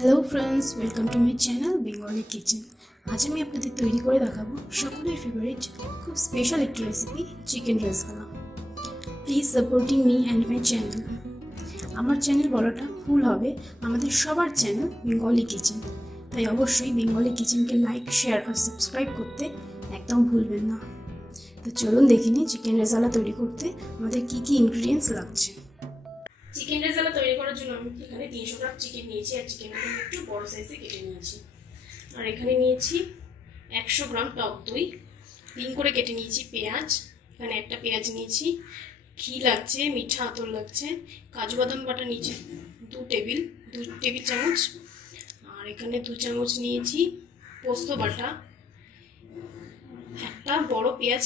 Hello friends, welcome to my channel Bengali kitchen. आज मैं आपनादेर तैरी करे देखाबो सकलेर फेभारिट खूब स्पेशल एक recipe chicken rezala. Please supporting me and my channel. आमार चैनल बलाटा भूल होबे, आमादेर सबार चैनल बेंगली किचन, ताई अवश्यई बेंगली किचन के लाइक शेयर और सब्सक्राइब करते एकदम भूलबेन ना। तो चलुन देखे निই चिकेन रेजाला तैरी करते आमादेर की इनग्रेडिएंट्स लागছে। चिकेन रेजाला तैरी करार जोन्नो आमि एखाने 300 ग्राम चिकेन निয়েছি আর চিকেনটাকে একটু বড় সাইজে কেটে নিয়েছি। আর এখানে নিয়েছি 100 গ্রাম টক দই, পিন করে কেটে নিয়েছি পেঁয়াজ, এখানে একটা পেঁয়াজ নিয়েছি, ঘি লাগছে, মিঠা আতর লাগছে, কাজু বাদাম বাটা নিয়েছি 2 টেবিল চামচ, আর এখানে 2 চামচ নিয়েছি পোস্ত বাটা, একটা বড় পেঁয়াজ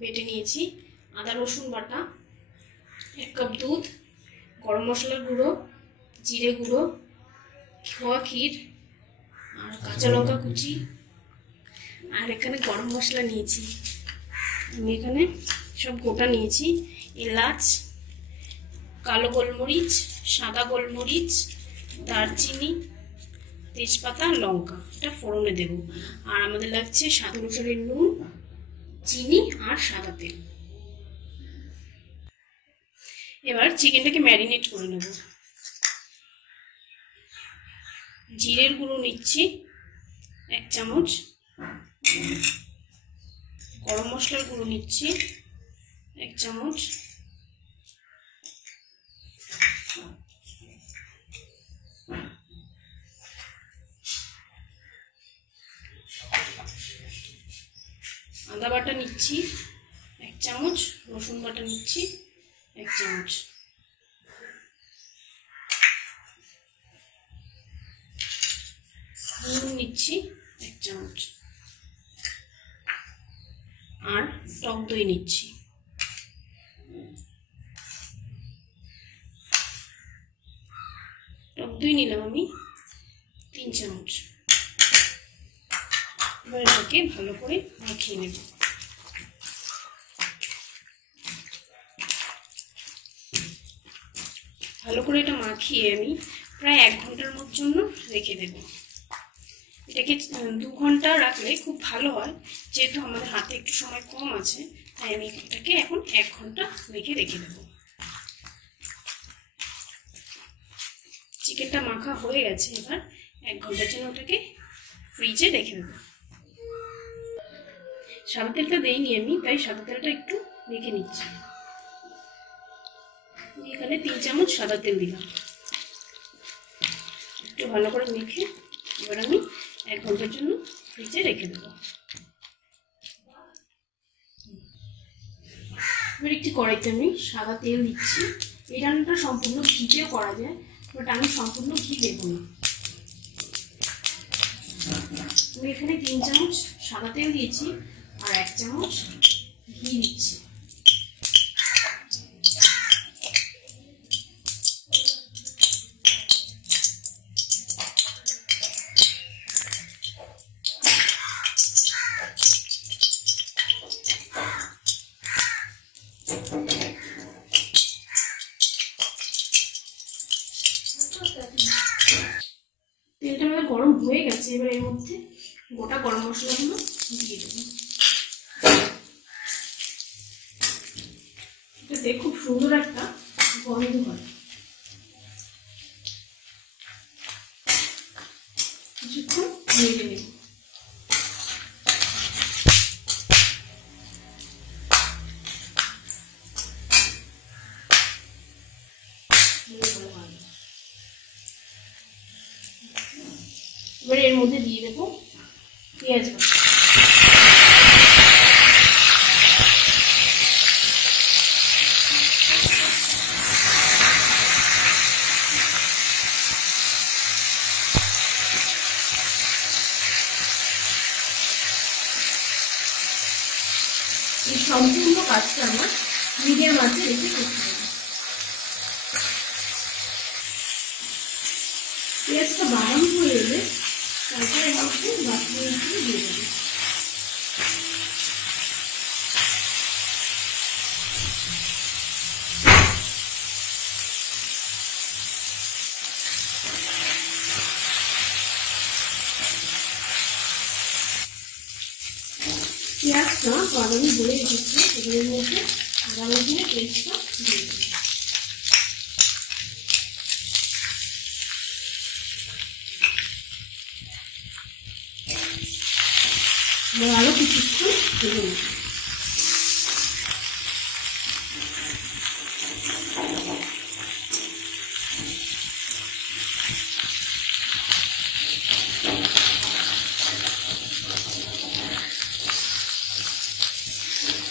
বেটে নিয়েছি, আদা রসুন বাটা, 1 কাপ দুধ, गरम मसला गुड़ो, जिरे गुड़ो, खोया क्षीर और काँचा लंका कुचि और एखाने गरम मसला निয়েছি। আমি এখানে সব গোটা নিয়েছি, এলাচ, কালো গোলমরিচ, সাদা গোলমরিচ, দারচিনি, তেজপাতা, লঙ্কা, এটা ফোড়নে দেব। আর আমাদের লাগছে স্বাদ অনুসারে নুন, চিনি আর সাদা তেল। এবার চিকেনটাকে ম্যারিনেট করে নেব। জিরের গুঁড়ো নিচ্ছি 1 চামচ, গরম মশলার গুঁড়ো নিচ্ছি 1 চামচ, আদা বাটা নিচ্ছি 1 চামচ, রসুন বাটা নিচ্ছি 1 চামচ, নুন নিচ্ছি 1 চামচ আর টক দই নিচ্ছি। টক দই নিলাম আমি 3 চামচ। এবার এটাকে ভালো করে মাখিয়ে নেব। ভালো করে এটা মাখিয়ে আমি প্রায় 1 ঘন্টার জন্য রেখে দেব। এটাকে 2 ঘন্টা রাখলে খুব ভালো হয়, যেহেতু আমাদের হাতে একটু সময় কম আছে তাই আমি এটাকে এখন 1 ঘন্টা রেখে দেব। চিকেনটা মাখা হয়ে গেছে, এবার 1 ঘন্টার জন্য ওটাকে ফ্রিজে রেখে দেব। সাদা তেলটা দেইনি আমি, তাই সাদা তেলটা একটু মেখে নিচ্ছি। এখানে 3 চামচ সাদা তেল দিলাম, একটু ভালো করে মেখে এবার আমি 1 ঘন্টার জন্য ফ্রিজে রেখে দেব। এবার একটি কড়াইতে আমি সাদা তেল দিচ্ছি। এই রান্নাটা সম্পূর্ণ ঘিতেও করা যায়, বাট আমি সম্পূর্ণ ঘি দেব না। আমি এখানে 3 চামচ সাদা তেল দিয়েছি আর 1 চামচ ঘি দিচ্ছি। তেলটা আমার গরম হয়ে গেছে, এবার এর মধ্যে গোটা গরম মশলাগুলো দিয়ে দেব। এটাতে খুব সুন্দর একটা গন্ধ হয়। কিছুক্ষণ নেড়ে নেব। এবার এর মধ্যে দিয়ে দেবো পেঁয়াজ বাটা। এই সম্পূর্ণ কাজটা আমার মিডিয়াম আঁচে রেখে করতে হবে। পেঁয়াজটা বাদামি হয়ে এলে তারপরে এর মধ্যে বাসমতি দিয়ে দেবো। পেঁয়াজটা বাদামি ভরে রেখেছি, এগুলোর মধ্যে আদা রসুনের পেস্টটা দিয়ে দিই। আরো কিছুক্ষণ ভেজে নেব।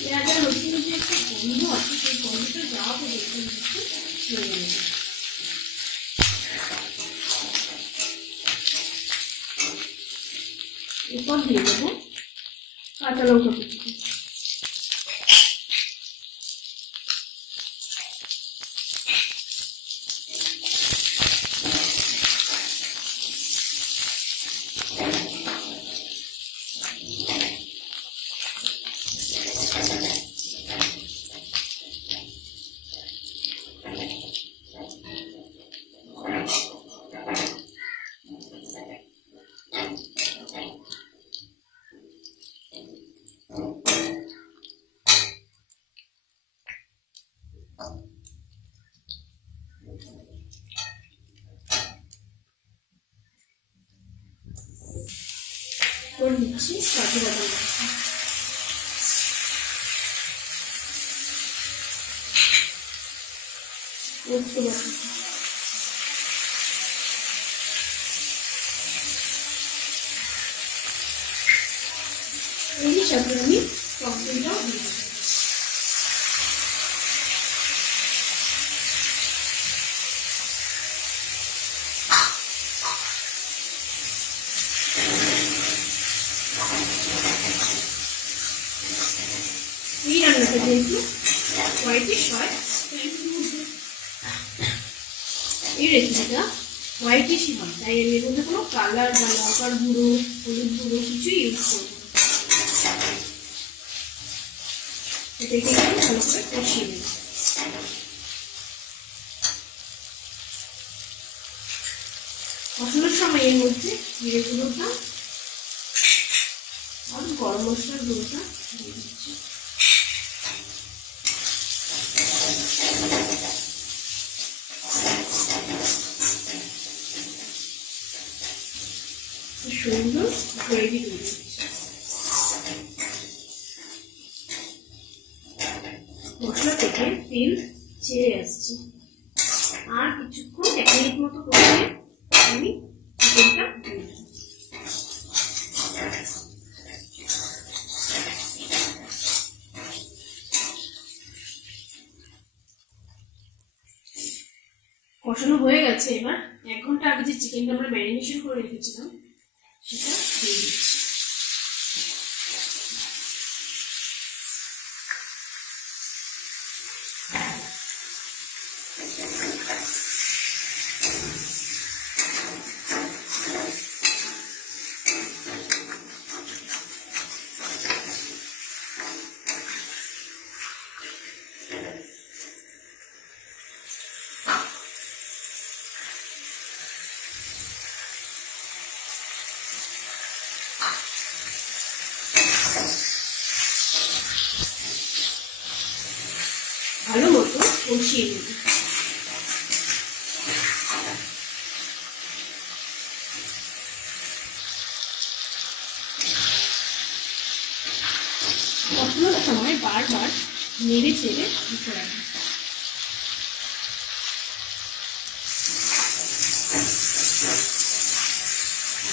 পেঁয়াজ আর রসুনের যে একটা গন্ধ আছে, সেই গন্ধটা যাওয়া পর্যন্ত ভেজে নেব। এরপর দিয়ে দেবো কাঁচা লঙ্কা কুচি। করে দিচ্ছি কাজু বাদাম, পোস্ত বাটা, এর সাথে আমি টক দইটাও দিয়ে দেবো। এই রান্নাটা যেহেতু হোয়াইটিশ হয়, এই রেসিপিটা হোয়াইটিশই হয়, তাই এর মধ্যে কোনো কালার বা লঙ্কার গুঁড়ো, হলুদ গুঁড়ো কিছুই ইউজ করবো না। এটাকে একটু ভালো করে কষিয়ে নেব। কষানোর সময় এর মধ্যে জিরে গুঁড়োটা আর গরম মশলার গুঁড়োটা দিয়ে দিচ্ছি। সুন্দর গ্রেভি তৈরি হচ্ছে। মশলা থেকে তেল ছেড়ে আসছে, আর কিছুক্ষণ 1 মিনিট মতো কষিয়ে আমি চিকেনটা দিয়ে দেব। কষানো হয়ে গেছে। এবার 1 ঘন্টা আগে যে চিকেনটা আমরা ম্যারিনেশন করে রেখেছিলাম সেটা দিয়ে দিচ্ছি। ভালো মতো কষিয়ে নেব। কষানোর সময় বারবার নেড়ে চেড়ে দিতে রাখবো।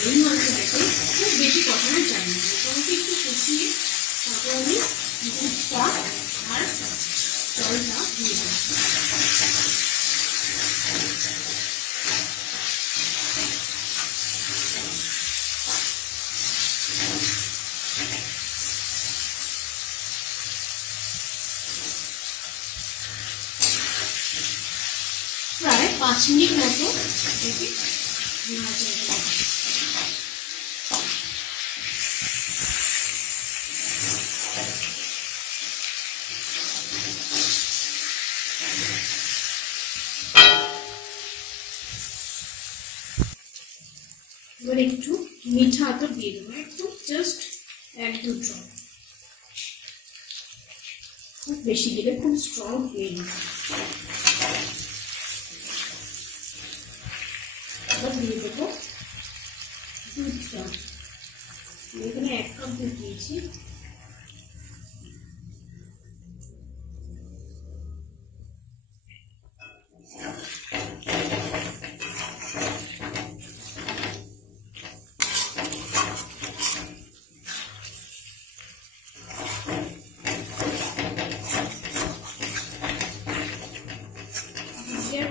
এই মাংসটাকে খুব বেশি কষানো চাই না, মোটামুটি একটু কষিয়ে তারপর আমি দুধটা আর জলটা দিয়ে দেবো। প্রায় 5 মিনিট মতো এটাকে নাড়াচাড়া করব। এবার একটু মিঠা আতর দিয়ে দেবো, একটু জাস্ট 1-2 ড্রপ। খুব বেশি দিলে খুব স্ট্রং ফ্লেভার। আবার দিয়ে দেবো দুধটা। এখানে 1 কাপ দুধ দিয়েছি।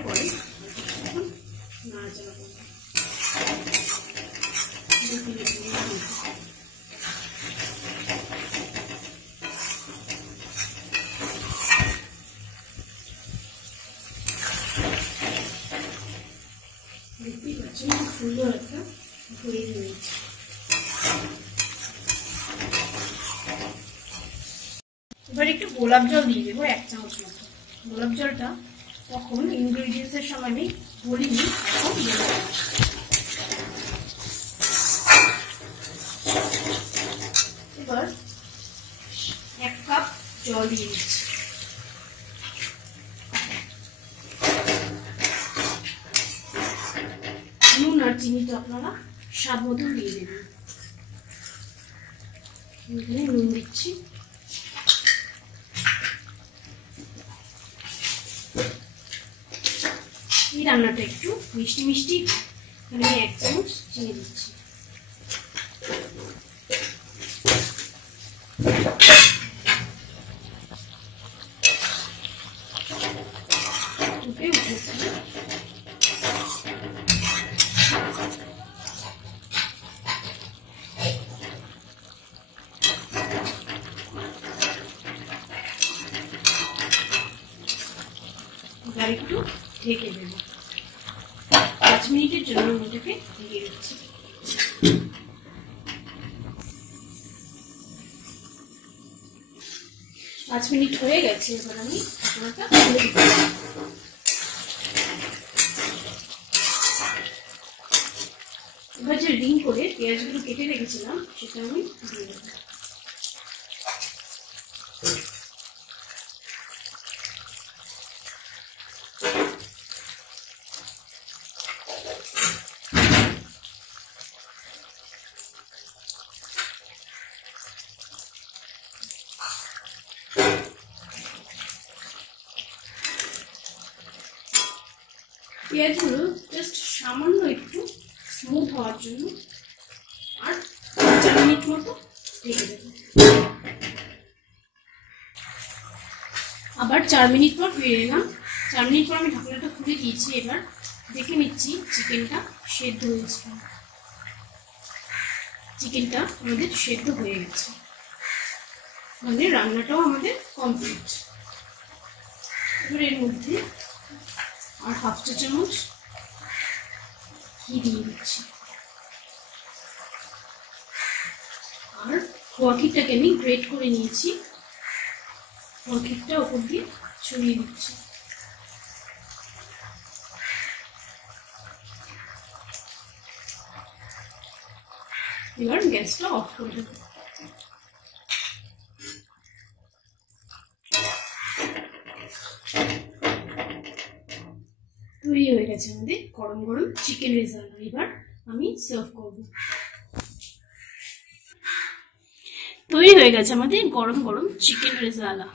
পরে নাড়াচাড়া করবো। দেখতেই পাচ্ছেন খুব সুন্দর একটা গ্রেভি হয়েছে। এবার একটু গোলাপ জল দিয়ে দেবো 1 চামচ মতো। গোলাপ জলটা তখন ইনগ্রেডিয়েন্টস এর সময় আমি বলিনি, এখন দিয়ে দেবো। এবার 1 কাপ জল দিয়ে দিচ্ছি। নুন আর চিনিটা আপনারা স্বাদ মতো দিয়ে দেবেন। এখানে নুন দিচ্ছি। এই রান্নাটা একটু মিষ্টি মিষ্টি, এখানে 1 চামচ চিনি দিচ্ছি। আর একটু ঢেকে দেব। 5 মিনিটের জন্য এটাকে ঢেকে দিচ্ছি। 5 মিনিট হয়ে গেছে। এবার আমি ঢাকনাটা খুলে দিচ্ছি। এবার যে রিং করে পেঁয়াজগুলো কেটে রেখেছিলাম সেটা আমি দিয়ে দেবো। পেঁয়াজগুলো জাস্ট সামান্য একটু স্মুথ হওয়ার জন্য আর 4 মিনিট মতো ঢেকে দেবো। আবার 4 মিনিট পর ফিরে এলাম। 4 মিনিট পর আমি ঢাকনাটা খুলে দিয়েছি। এবার দেখে নিচ্ছি চিকেনটা সেদ্ধ হয়েছে। চিকেনটা আমাদের সেদ্ধ হয়ে গেছে, মানে রান্নাটাও আমাদের কমপ্লিট। এবার এর মধ্যে আর 1/2 চা চামচ ঘি দিয়ে দিচ্ছি। আর খোয়া ক্ষীরটাকে আমি গ্রেট করে নিয়েছি, খোয়া ক্ষীরটা ওপর দিয়ে ছড়িয়ে দিচ্ছি। এবার গ্যাসটা অফ করে দেবো। তৈরি হয়ে গেছে আমাদের গরম গরম চিকেন রেজালা। এবার আমি সার্ভ করব। তৈরি হয়ে গেছে আমাদের গরম গরম চিকেন রেজালা।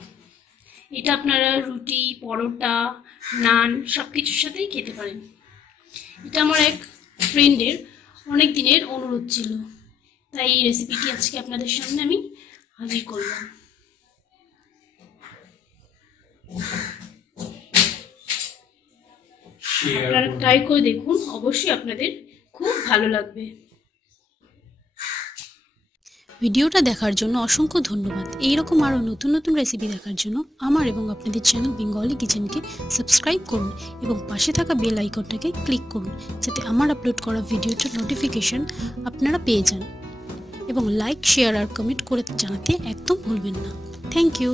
এটা আপনারা রুটি, পরোটা, নান সবকিছুর সাথেই খেতে পারেন। এটা আমার এক ফ্রেন্ডের অনেক দিনের অনুরোধ ছিল, তাই এই রেসিপিটি আজকে আপনাদের সামনে আমি হাজির করলাম। আপনারা ট্রাই করে দেখুন, অবশ্যই আপনাদের খুব ভালো লাগবে। ভিডিওটা দেখার জন্য অসংখ্য ধন্যবাদ। এইরকম আরও নতুন নতুন রেসিপি দেখার জন্য আমার এবং আপনাদের চ্যানেল বেঙ্গলি কিচেনকে সাবস্ক্রাইব করুন এবং পাশে থাকা বেল আইকনটাকে ক্লিক করুন, যাতে আমার আপলোড করা ভিডিওটার নোটিফিকেশন আপনারা পেয়ে যান। এবং লাইক, শেয়ার আর কমেন্ট করে জানাতে একদম ভুলবেন না। Thank you.